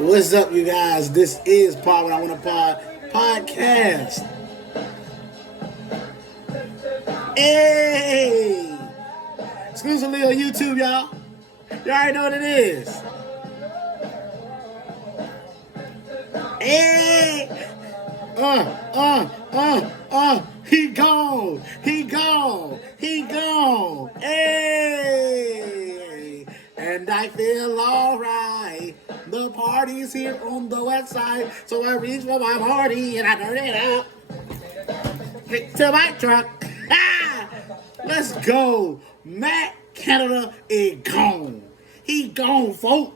What's up, you guys? This is Pod When I Want to Pod podcast. Hey! Exclusively on YouTube, y'all. You already know what it is. Hey! He gone. He gone. He gone. Hey! And I feel alright. The party's here on the west side. So I reach for my party and I turn it up. To my truck. Let's go. Matt Canada is gone. He gone, folk.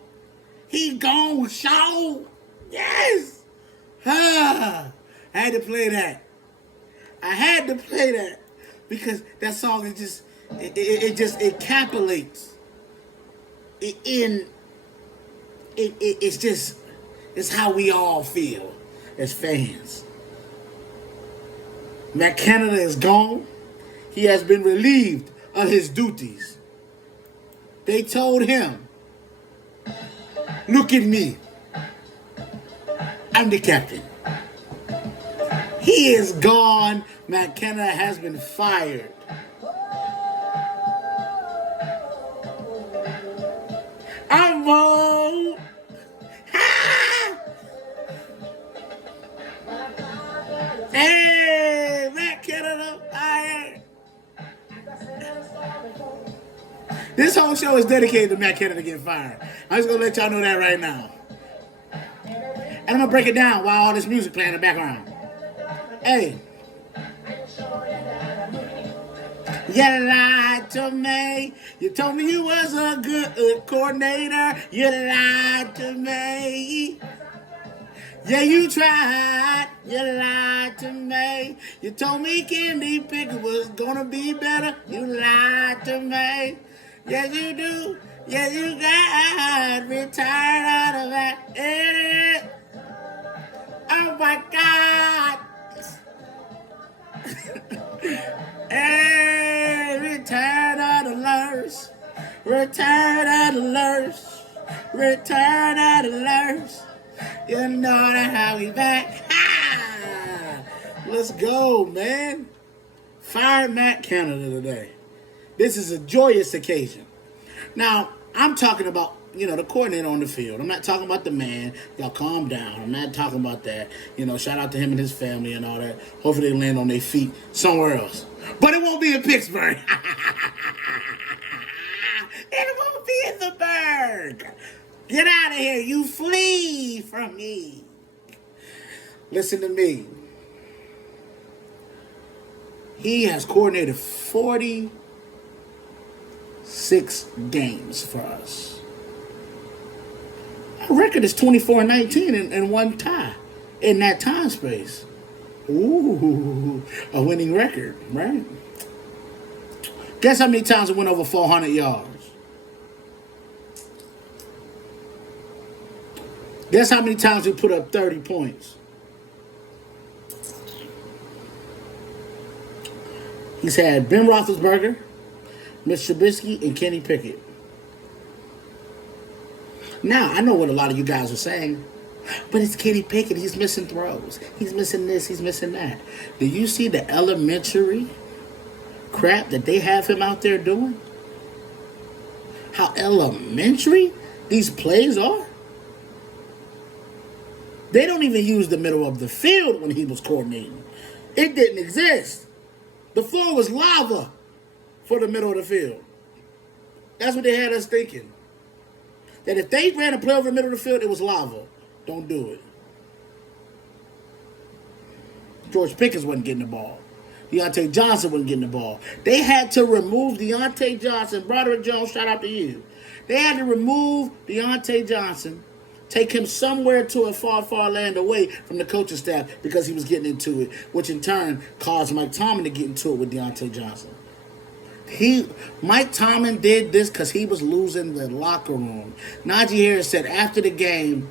He gone, show. Yes. I had to play that. I had to play that because that song is just it encapsulates it's how we all feel as fans. Matt Canada is gone. He has been relieved of his duties. They told him, look at me. I'm the captain. He is gone. Matt Canada has been fired. I'm home. Hey, Matt Canada fired. This whole show is dedicated to Matt Canada getting fired. I'm just going to let y'all know that right now. And I'm going to break it down while all this music playing in the background. Hey. You lied to me. You told me you was a good coordinator. You lied to me. Yeah, you tried. You lied to me. You told me Kenny Pickett was gonna be better. You lied to me. Yes, you do. Yes, you got retired out of that idiot. Oh my God. Hey, retired out of Lurs. Retired out of Lurs. Retired out of Lurs. You know that how we back. Let's go, man. Fire Matt Canada today. This is a joyous occasion. Now, I'm talking about, the coordinator on the field. I'm not talking about the man. Y'all calm down. I'm not talking about that. Shout out to him and his family and all that. Hopefully they land on their feet somewhere else. But it won't be in Pittsburgh. It won't be in the Berg. Get out of here. You flee from me. Listen to me. He has coordinated 46 games for us. Our record is 24-19 and one tie in that time space. Ooh, a winning record, right? Guess how many times it went over 400 yards? Guess how many times we put up 30 points? He's had Ben Roethlisberger, Mitch Trubisky, and Kenny Pickett. Now, I know what a lot of you guys are saying, but it's Kenny Pickett. He's missing throws. He's missing this. He's missing that. Do you see the elementary crap that they have him out there doing? How elementary these plays are? They don't even use the middle of the field when he was coordinating. It didn't exist. The floor was lava for the middle of the field. That's what they had us thinking. That if they ran a play over the middle of the field, it was lava. Don't do it. George Pickens wasn't getting the ball. Deontay Johnson wasn't getting the ball. They had to remove Deontay Johnson. Broderick Jones, shout out to you. They had to remove Deontay Johnson, take him somewhere to a far, far land away from the coaching staff because he was getting into it, which in turn caused Mike Tomlin to get into it with Deontay Johnson. Mike Tomlin did this because he was losing the locker room. Najee Harris said after the game,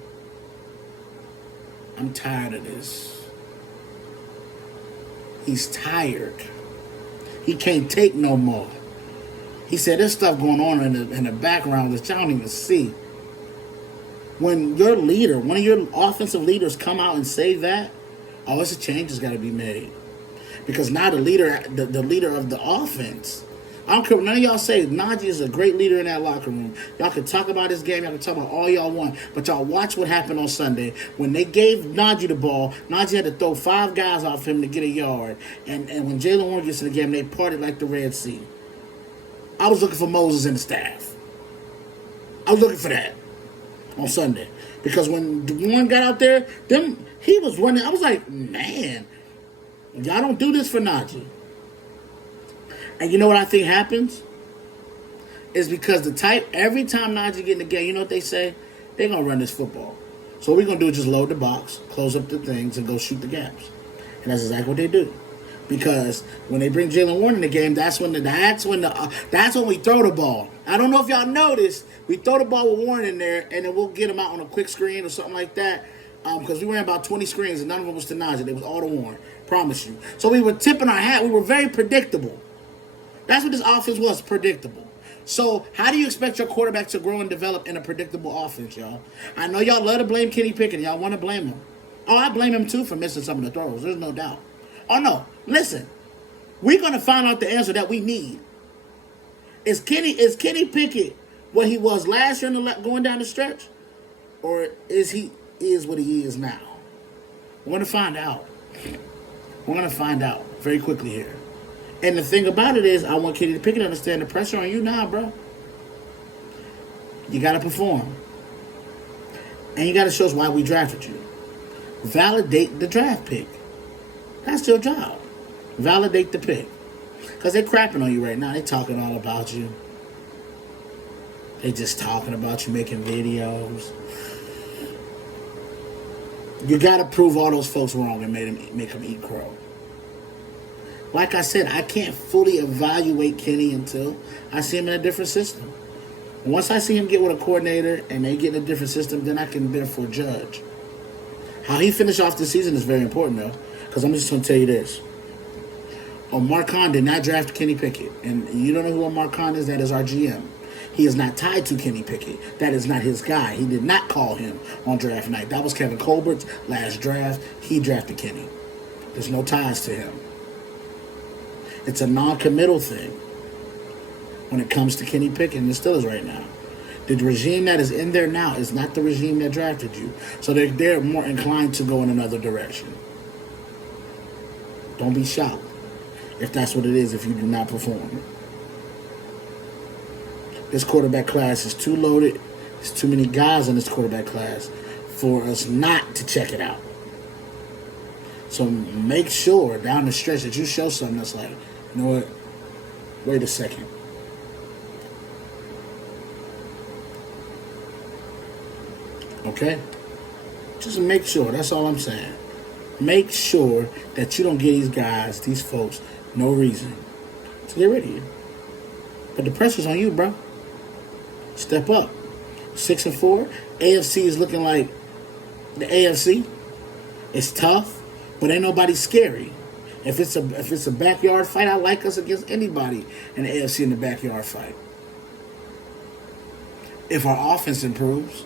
I'm tired of this. He's tired. He can't take no more. He said there's stuff going on in the background that y'all don't even see. when your leader, one of your offensive leaders, come out and say that, oh, it's a change has got to be made. Because now the leader of the offense, I don't care what none of y'all say, Najee is a great leader in that locker room. Y'all can talk about this game, y'all can talk about all y'all want, but y'all watch what happened on Sunday. When they gave Najee the ball, Najee had to throw 5 guys off him to get a yard. And when Jalen Warren gets in the game, they parted like the Red Sea. I was looking for Moses and the staff. I was looking for that on Sunday. Because when Warren got out there, he was running. I was like, man, y'all don't do this for Najee. And you know what I think happens? Is because every time Najee get in the game, you know what they say? They're going to run this football. So what we're going to do is just load the box, close up the things, and go shoot the gaps. And that's exactly what they do. Because when they bring Jalen Warren in the game, that's when we throw the ball. I don't know if y'all noticed, we throw the ball with Warren in there, and then we'll get him out on a quick screen or something like that. Because we ran about 20 screens, and none of them was to Najee. They was all to Warren. Promise you. So we were tipping our hat. We were very predictable. That's what this offense was, predictable. So how do you expect your quarterback to grow and develop in a predictable offense, y'all? I know y'all love to blame Kenny Pickett. Y'all want to blame him. Oh, I blame him too for missing some of the throws. There's no doubt. Oh, no. Listen. We're going to find out the answer that we need. Is Kenny Pickett what he was last year going down the stretch? Or is he what he is now? We're going to find out. We're going to find out very quickly here. And the thing about it is, I want Kenny Pickett to understand the pressure on you now, bro. You got to perform. And you got to show us why we drafted you. Validate the draft pick. That's your job. Validate the pick. Because they're crapping on you right now. They're talking all about you. They just talking about you, making videos. You got to prove all those folks wrong and make them eat crow. Like I said, I can't fully evaluate Kenny until I see him in a different system. Once I see him get with a coordinator and they get in a different system, then I can therefore judge. How he finished off the season is very important, though, because I'm just going to tell you this. Omar Khan did not draft Kenny Pickett. And you don't know who Omar Khan is? That is our GM. He is not tied to Kenny Pickett. That is not his guy. He did not call him on draft night. That was Kevin Colbert's last draft. He drafted Kenny. There's no ties to him. It's a non-committal thing when it comes to Kenny Pickett, and it still is right now. The regime that is in there now is not the regime that drafted you. So they're more inclined to go in another direction. Don't be shocked if that's what it is if you do not perform. This quarterback class is too loaded. There's too many guys in this quarterback class for us not to check it out. So make sure down the stretch that you show something that's like, you know what? Wait a second. Okay? Just make sure. That's all I'm saying. Make sure that you don't give these guys, these folks, no reason to get rid of you. But the pressure's on you, bro. Step up. 6-4. AFC is looking like the AFC. It's tough, but ain't nobody scary. If it's a backyard fight, I like us against anybody in the AFC in the backyard fight. If our offense improves,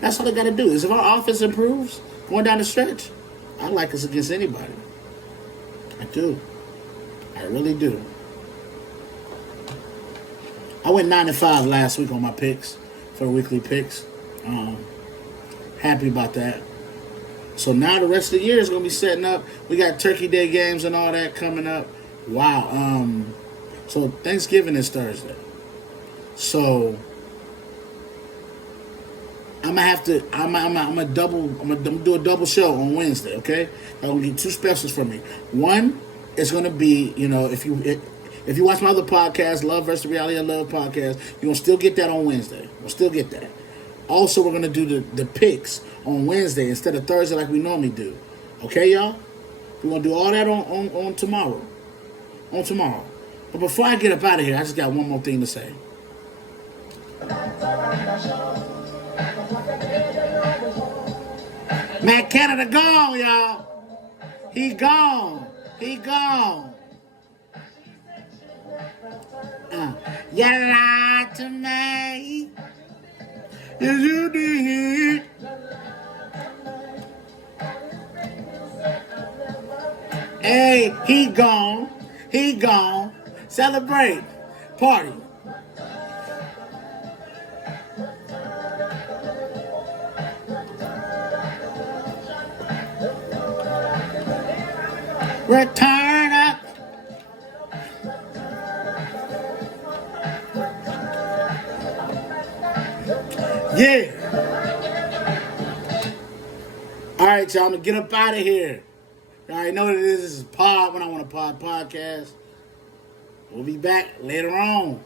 that's all they got to do. Is if our offense improves, going down the stretch, I like us against anybody. I do. I really do. I went 9-5 last week on my picks for the weekly picks. Happy about that. So now the rest of the year is going to be setting up. We got Turkey Day games and all that coming up. Wow. So Thanksgiving is Thursday. So I'm gonna do a double show on Wednesday, okay? I'm gonna get 2 specials from me. One is gonna be, if you watch my other podcast, Love vs. Reality, I Love podcast, you're gonna still get that on Wednesday. We'll still get that. Also, we're gonna do the picks on Wednesday instead of Thursday like we normally do. Okay, y'all? We're gonna do all that on tomorrow. On tomorrow. But before I get up out of here, I just got one more thing to say. Matt Canada gone, y'all. He gone. He gone. You lied to me. You Yes, you did. Hey, he gone. He gone. Celebrate. Party. Return up. Yeah. All right, y'all. I'm gonna get up out of here. Y'all already know what it is. This is Pod When I Want to Pod podcast. We'll be back later on.